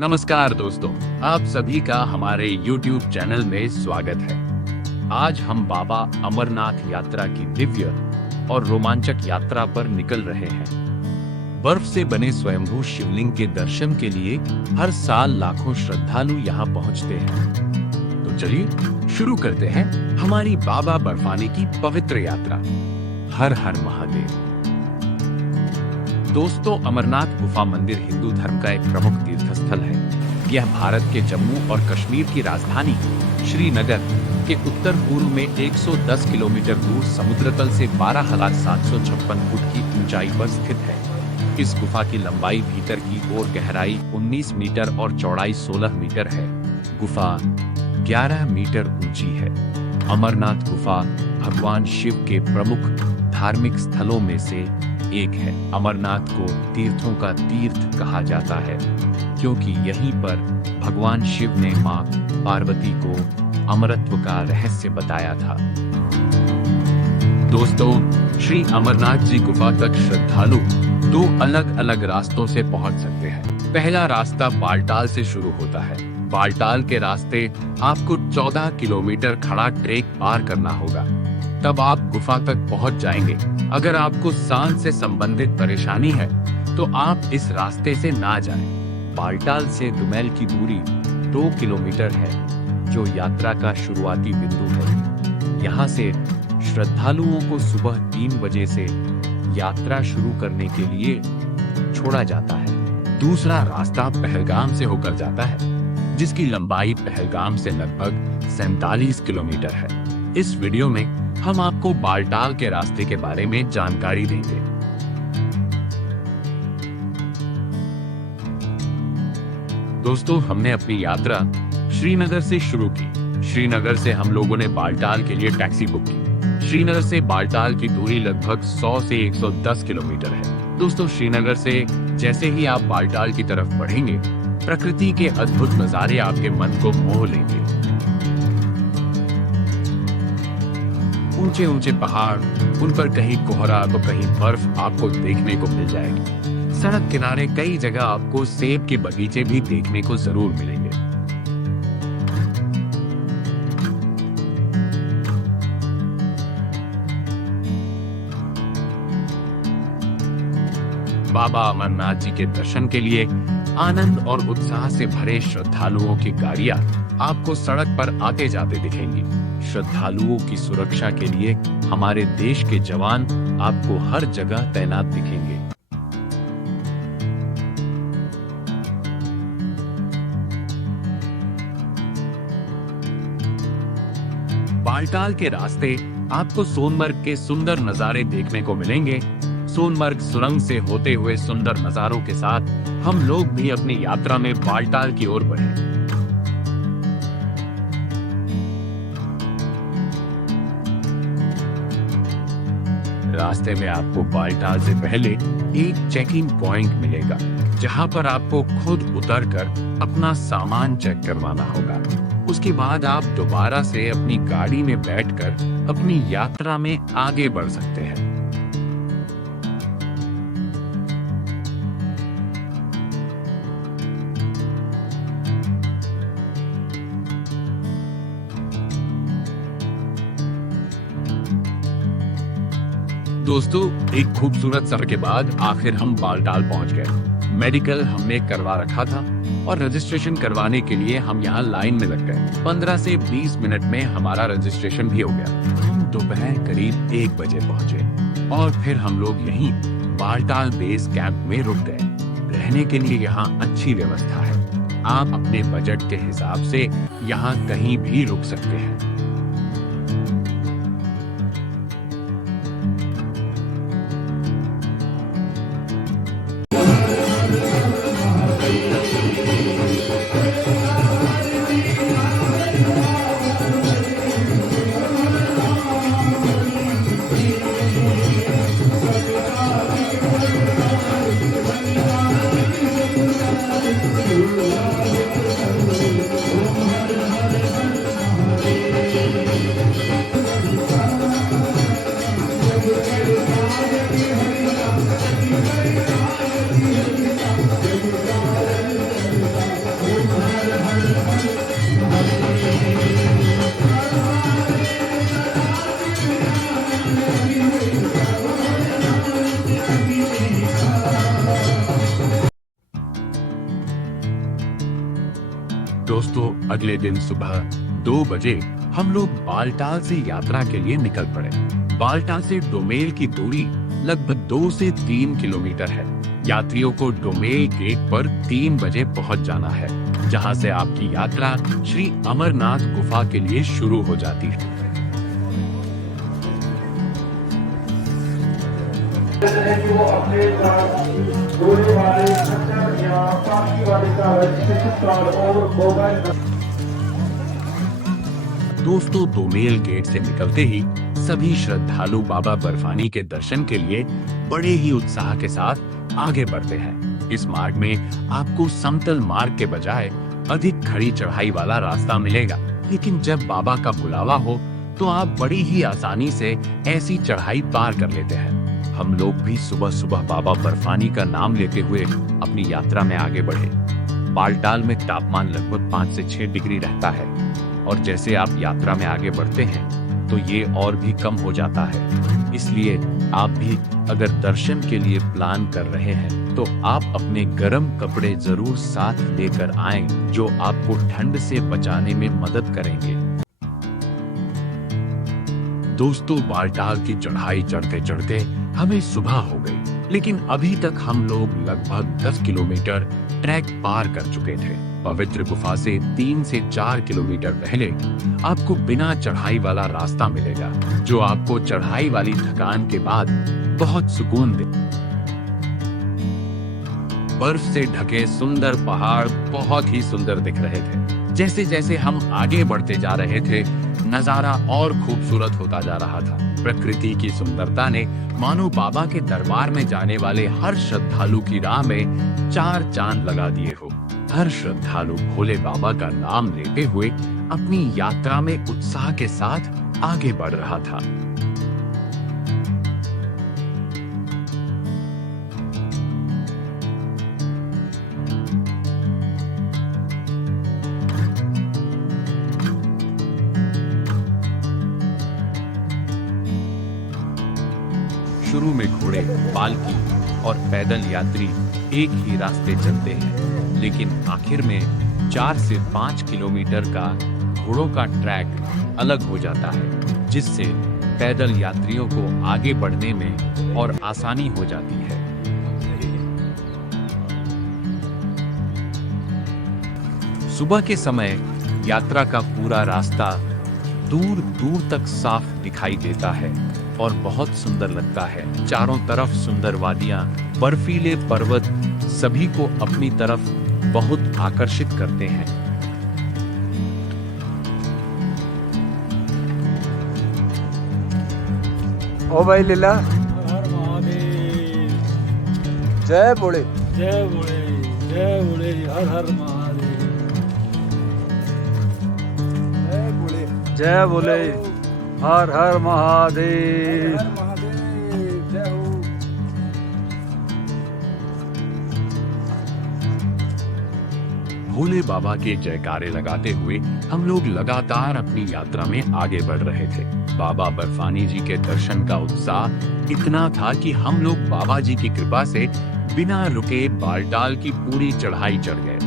नमस्कार दोस्तों, आप सभी का हमारे YouTube चैनल में स्वागत है। आज हम बाबा अमरनाथ यात्रा की दिव्य और रोमांचक यात्रा पर निकल रहे हैं। बर्फ से बने स्वयंभू शिवलिंग के दर्शन के लिए हर साल लाखों श्रद्धालु यहाँ पहुँचते हैं। तो चलिए शुरू करते हैं हमारी बाबा बर्फानी की पवित्र यात्रा। हर हर महादेव। दोस्तों, अमरनाथ गुफा मंदिर हिंदू धर्म का एक प्रमुख तीर्थ स्थल है। यह भारत के जम्मू और कश्मीर की राजधानी श्रीनगर के उत्तर पूर्व में 110 किलोमीटर दूर समुद्र तल से 12,756 फुट की ऊंचाई पर स्थित है। इस गुफा की लंबाई भीतर की ओर गहराई 19 मीटर और चौड़ाई 16 मीटर है। गुफा 11 मीटर ऊंची है। अमरनाथ गुफा भगवान शिव के प्रमुख धार्मिक स्थलों में से एक है। अमरनाथ को तीर्थों का तीर्थ कहा जाता है क्योंकि यहीं पर भगवान शिव ने मां पार्वती को अमरत्व का रहस्य बताया था। दोस्तों, श्री अमरनाथ जी गुफा तक श्रद्धालु दो अलग अलग रास्तों से पहुंच सकते हैं। पहला रास्ता बालटाल से शुरू होता है। बालटाल के रास्ते आपको 14 किलोमीटर खड़ा ट्रेक पार करना होगा, तब आप गुफा तक पहुंच जाएंगे। अगर आपको सांस से संबंधित परेशानी है तो आप इस रास्ते से ना जाएं। बालटाल से दुमैल की दूरी 2 किलोमीटर है, जो यात्रा का शुरुआती बिंदु है। यहाँ से श्रद्धालुओं को सुबह 3 बजे से यात्रा शुरू करने के लिए छोड़ा जाता है। दूसरा रास्ता पहलगाम से होकर जाता है, जिसकी लंबाई पहलगाम से लगभग 47 किलोमीटर है। इस वीडियो में हम आपको बालटाल के रास्ते के बारे में जानकारी देंगे। दोस्तों, हमने अपनी यात्रा श्रीनगर से शुरू की। श्रीनगर से हम लोगों ने बालटाल के लिए टैक्सी बुक की। श्रीनगर से बालटाल की दूरी लगभग 100 से 110 किलोमीटर है। दोस्तों, श्रीनगर से जैसे ही आप बालटाल की तरफ बढ़ेंगे, प्रकृति के अद्भुत नजारे आपके मन को मोह लेंगे। ऊंचे ऊंचे पहाड़, उन पर कहीं कोहरा तो कहीं बर्फ आपको देखने को मिल जाएगी। सड़क किनारे कई जगह आपको सेब के बगीचे भी देखने को जरूर मिलेंगे। बाबा अमरनाथ जी के दर्शन के लिए आनंद और उत्साह से भरे श्रद्धालुओं की गाड़ियां आपको सड़क पर आते जाते दिखेंगी। श्रद्धालुओं की सुरक्षा के लिए हमारे देश के जवान आपको हर जगह तैनात दिखेंगे। बालटाल के रास्ते आपको सोनमर्ग के सुंदर नजारे देखने को मिलेंगे। सोनमर्ग सुरंग से होते हुए सुंदर नजारों के साथ हम लोग भी अपनी यात्रा में बालटाल की ओर बढ़े। रास्ते में आपको बालटाल से पहले एक चेकिंग पॉइंट मिलेगा, जहां पर आपको खुद उतरकर अपना सामान चेक करवाना होगा। उसके बाद आप दोबारा से अपनी गाड़ी में बैठकर अपनी यात्रा में आगे बढ़ सकते हैं। दोस्तों, एक खूबसूरत सफर के बाद आखिर हम बालटाल पहुंच गए। मेडिकल हमने करवा रखा था और रजिस्ट्रेशन करवाने के लिए हम यहाँ लाइन में लग गए। 15 से 20 मिनट में हमारा रजिस्ट्रेशन भी हो गया। हम दोपहर करीब 1 बजे पहुंचे और फिर हम लोग यहीं बालटाल बेस कैंप में रुक गए। रहने के लिए यहाँ अच्छी व्यवस्था है। आप अपने बजट के हिसाब से यहाँ कहीं भी रुक सकते हैं। दोस्तों, अगले दिन सुबह 2 बजे हम लोग बालटाल से यात्रा के लिए निकल पड़े। बालटाल से डोमेल की दूरी लगभग 2 से 3 किलोमीटर है। यात्रियों को डोमेल गेट पर 3 बजे पहुंच जाना है, जहां से आपकी यात्रा श्री अमरनाथ गुफा के लिए शुरू हो जाती है। वो अपने घोड़े वाले खच्चर या पाखी वाले कागज और मोबाइल। दोस्तों, डोमेल गेट से निकलते ही सभी श्रद्धालु बाबा बर्फानी के दर्शन के लिए बड़े ही उत्साह के साथ आगे बढ़ते हैं। इस मार्ग में आपको समतल मार्ग के बजाय अधिक खड़ी चढ़ाई वाला रास्ता मिलेगा, लेकिन जब बाबा का बुलावा हो तो आप बड़ी ही आसानी से ऐसी चढ़ाई पार कर लेते हैं। हम लोग भी सुबह सुबह बाबा बर्फानी का नाम लेते हुए अपनी यात्रा में आगे बढ़े। बालटाल में तापमान लगभग 5 से 6 डिग्री रहता है और जैसे आप यात्रा में आगे बढ़ते हैं तो ये और भी कम हो जाता है। इसलिए आप भी अगर दर्शन के लिए प्लान कर रहे हैं तो आप अपने गर्म कपड़े जरूर साथ लेकर आएं, जो आपको ठंड से बचाने में मदद करेंगे। दोस्तों, बालटाल की चढ़ाई चढ़ते चढ़ते हमें सुबह हो गई, लेकिन अभी तक हम लोग लगभग 10 किलोमीटर ट्रैक पार कर चुके थे। पवित्र गुफा से 3 से 4 किलोमीटर पहले आपको बिना चढ़ाई वाला रास्ता मिलेगा, जो आपको चढ़ाई वाली थकान के बाद बहुत सुकून दे। बर्फ से ढके सुंदर पहाड़ बहुत ही सुंदर दिख रहे थे। जैसे जैसे हम आगे बढ़ते जा रहे थे, नजारा और खूबसूरत होता जा रहा था। प्रकृति की सुंदरता ने मानो बाबा के दरबार में जाने वाले हर श्रद्धालु की राह में 4 चांद लगा दिए हो। हर श्रद्धालु भोले बाबा का नाम लेते हुए अपनी यात्रा में उत्साह के साथ आगे बढ़ रहा था। शुरू में घोड़े, पालकी और पैदल यात्री एक ही रास्ते चलते हैं, लेकिन आखिर में 4 से 5 किलोमीटर का घोड़ों का ट्रैक अलग हो जाता है, जिससे पैदल यात्रियों को आगे बढ़ने में और आसानी हो जाती है। सुबह के समय यात्रा का पूरा रास्ता दूर दूर तक साफ दिखाई देता है और बहुत सुंदर लगता है। चारों तरफ सुंदर वादियां, बर्फीले पर्वत सभी को अपनी तरफ बहुत आकर्षित करते हैं। ओ भाई लीला, हर महादेव, जय भोले, जय भोले, जय भोले, हर हर महादेव, जय भोले, जय भोले, हर हर महादेव, हर महादेव, जय हो। भोले बाबा के जयकारे लगाते हुए हम लोग लगातार अपनी यात्रा में आगे बढ़ रहे थे। बाबा बर्फानी जी के दर्शन का उत्साह इतना था कि हम लोग बाबा जी की कृपा से बिना रुके बालटाल की पूरी चढ़ाई चढ़ गए।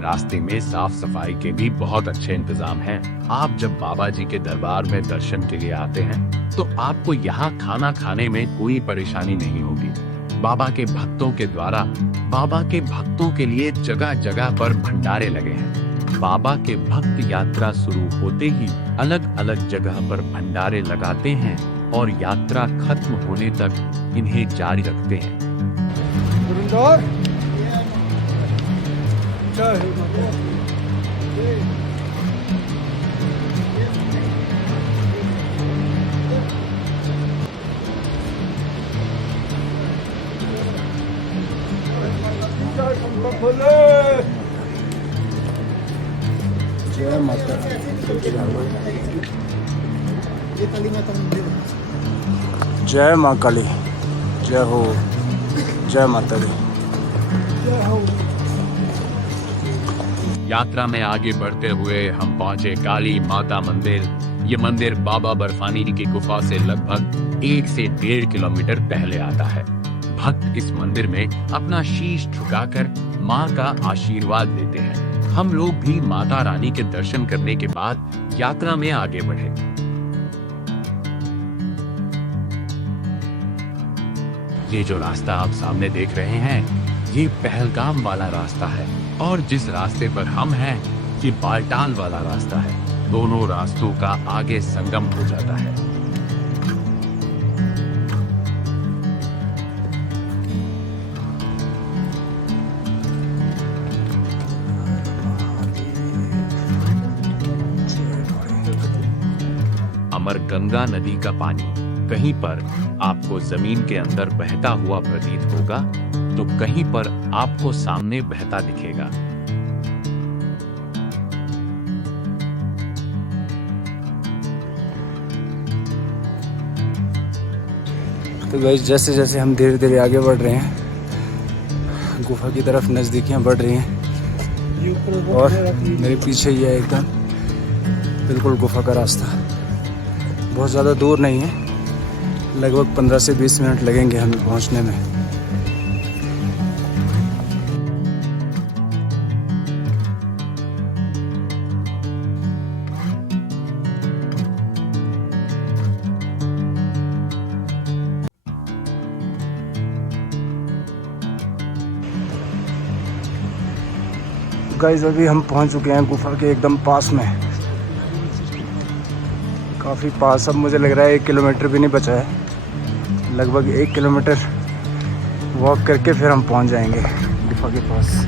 रास्ते में साफ सफाई के भी बहुत अच्छे इंतजाम हैं। आप जब बाबा जी के दरबार में दर्शन के लिए आते हैं तो आपको यहाँ खाना खाने में कोई परेशानी नहीं होगी। बाबा के भक्तों के द्वारा बाबा के भक्तों के लिए जगह जगह पर भंडारे लगे हैं। बाबा के भक्त यात्रा शुरू होते ही अलग अलग जगह पर भंडारे लगाते हैं और यात्रा खत्म होने तक इन्हें जारी रखते हैं। जय हो। जय माता जय माँ काली, जय हो, जय माता दी। यात्रा में आगे बढ़ते हुए हम पहुंचे काली माता मंदिर। ये मंदिर बाबा बर्फानी की गुफा से लगभग 1 से 1.5 किलोमीटर पहले आता है। भक्त इस मंदिर में अपना शीश झुकाकर माँ का आशीर्वाद लेते हैं। हम लोग भी माता रानी के दर्शन करने के बाद यात्रा में आगे बढ़े। ये जो रास्ता आप सामने देख रहे हैं, ये पहलगाम वाला रास्ता है और जिस रास्ते पर हम हैं, ये बालटाल वाला रास्ता है। दोनों रास्तों का आगे संगम हो जाता है। अमर गंगा नदी का पानी कहीं पर आपको जमीन के अंदर बहता हुआ प्रतीत होगा, तो कहीं पर आपको सामने बहता दिखेगा। तो गाइस, जैसे जैसे हम धीरे धीरे आगे बढ़ रहे हैं, गुफा की तरफ नज़दीकियाँ बढ़ रही हैं ये ऊपर और मेरे पीछे ही है एकदम बिल्कुल गुफा का रास्ता। बहुत ज़्यादा दूर नहीं है, लगभग 15 से 20 मिनट लगेंगे हमें पहुंचने में। गाइस, अभी हम पहुंच चुके हैं गुफा के एकदम पास में, काफ़ी पास। अब मुझे लग रहा है 1 किलोमीटर भी नहीं बचा है, लगभग 1 किलोमीटर वॉक करके फिर हम पहुंच जाएंगे गुफा के पास।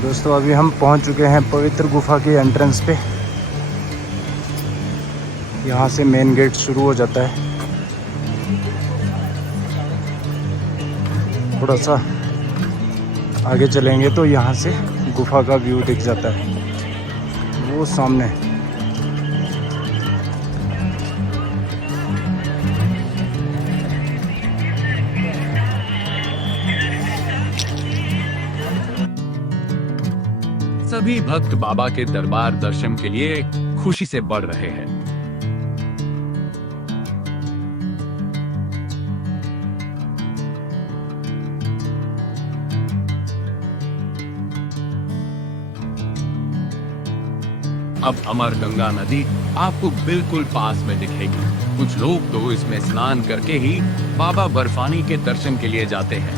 दोस्तों, अभी हम पहुंच चुके हैं पवित्र गुफा के एंट्रेंस पे। यहाँ से मेन गेट शुरू हो जाता है। थोड़ा सा आगे चलेंगे तो यहाँ से गुफा का व्यू दिख जाता है, वो सामने। सभी भक्त बाबा के दरबार दर्शन के लिए खुशी से बढ़ रहे हैं। अब अमर गंगा नदी आपको बिल्कुल पास में दिखेगी। कुछ लोग तो इसमें स्नान करके ही बाबा बर्फानी के दर्शन के लिए जाते हैं।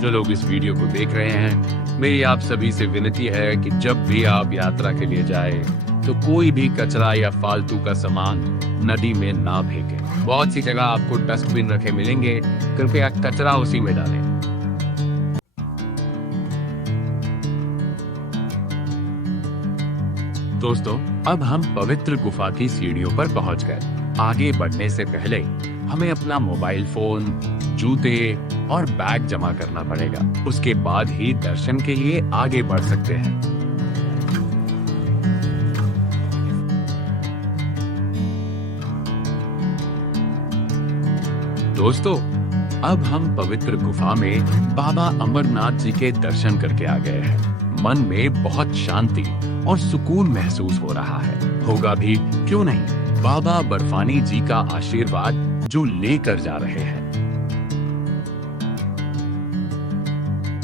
जो लोग इस वीडियो को देख रहे हैं, मेरी आप सभी से विनती है कि जब भी आप यात्रा के लिए जाएं, तो कोई भी कचरा या फालतू का सामान नदी में ना फेंकें। बहुत सी जगह आपको डस्टबिन रखे मिलेंगे, कृपया कचरा उसी में डालें। दोस्तों, अब हम पवित्र गुफा की सीढ़ियों पर पहुंच गए। आगे बढ़ने से पहले हमें अपना मोबाइल फोन, जूते और बैग जमा करना पड़ेगा। उसके बाद ही दर्शन के लिए आगे बढ़ सकते हैं। दोस्तों, अब हम पवित्र गुफा में बाबा अमरनाथ जी के दर्शन करके आ गए हैं। मन में बहुत शांति और सुकून महसूस हो रहा है। होगा भी क्यों नहीं। बाबा बर्फानी जी का आशीर्वाद जो लेकर जा रहे हैं।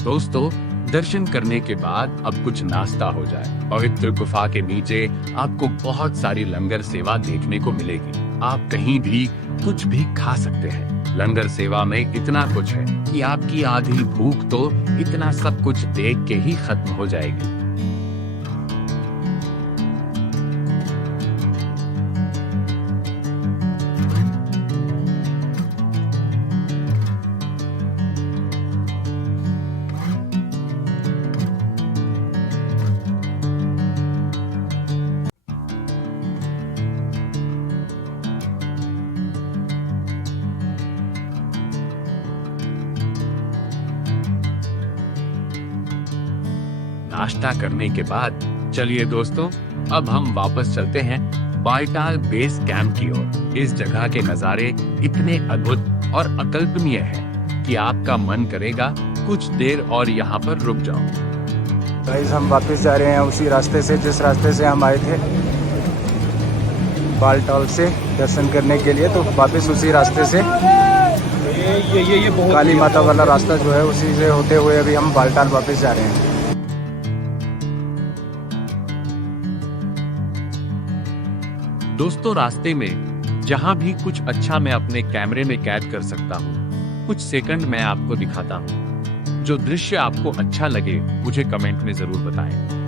दोस्तों, दर्शन करने के बाद अब कुछ नाश्ता हो जाए। पवित्र गुफा के नीचे आपको बहुत सारी लंगर सेवा देखने को मिलेगी। आप कहीं भी कुछ भी खा सकते हैं। लंगर सेवा में इतना कुछ है कि आपकी आधी भूख तो इतना सब कुछ देख के ही खत्म हो जाएगी। नाश्ता करने के बाद चलिए दोस्तों, अब हम वापस चलते हैं बालटाल बेस कैंप की ओर। इस जगह के नज़ारे इतने अद्भुत और अकल्पनीय हैं कि आपका मन करेगा कुछ देर और यहाँ पर रुक जाओ। गाइस, हम वापस जा रहे हैं उसी रास्ते से जिस रास्ते से हम आए थे बालटाल से दर्शन करने के लिए। तो वापस उसी रास्ते से ये बहुत काली माता वाला रास्ता जो है उसी से होते हुए अभी हम बालटाल वापस जा रहे हैं। दोस्तों, रास्ते में जहां भी कुछ अच्छा मैं अपने कैमरे में कैद कर सकता हूं, कुछ सेकंड मैं आपको दिखाता हूं। जो दृश्य आपको अच्छा लगे मुझे कमेंट में जरूर बताएं।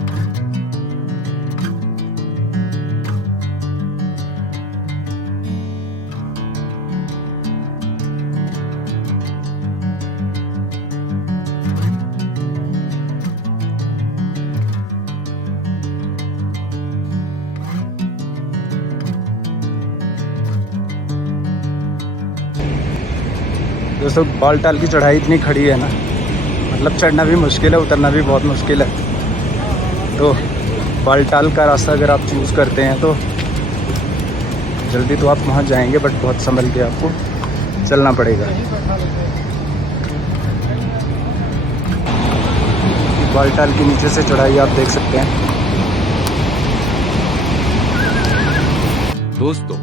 दोस्तों, बालटाल की चढ़ाई इतनी खड़ी है ना, मतलब चढ़ना भी मुश्किल है, उतरना भी बहुत मुश्किल है। तो बालटाल का रास्ता अगर आप चूज़ करते हैं तो जल्दी तो आप पहुंच जाएंगे, बट बहुत संभल के आपको चलना पड़ेगा। बालटाल के नीचे से चढ़ाई आप देख सकते हैं। दोस्तों,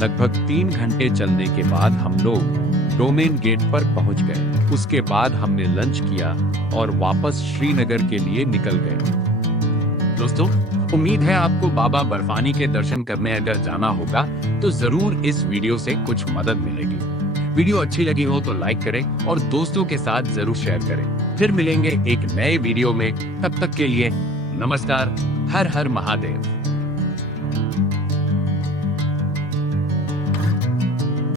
लगभग 3 घंटे चलने के बाद हम लोग डोमेन गेट पर पहुंच गए। उसके बाद हमने लंच किया और वापस श्रीनगर के लिए निकल गए। दोस्तों, उम्मीद है आपको बाबा बर्फानी के दर्शन करने अगर जाना होगा तो जरूर इस वीडियो से कुछ मदद मिलेगी। वीडियो अच्छी लगी हो तो लाइक करें और दोस्तों के साथ जरूर शेयर करें। फिर मिलेंगे एक नए वीडियो में, तब तक के लिए नमस्कार। हर हर महादेव।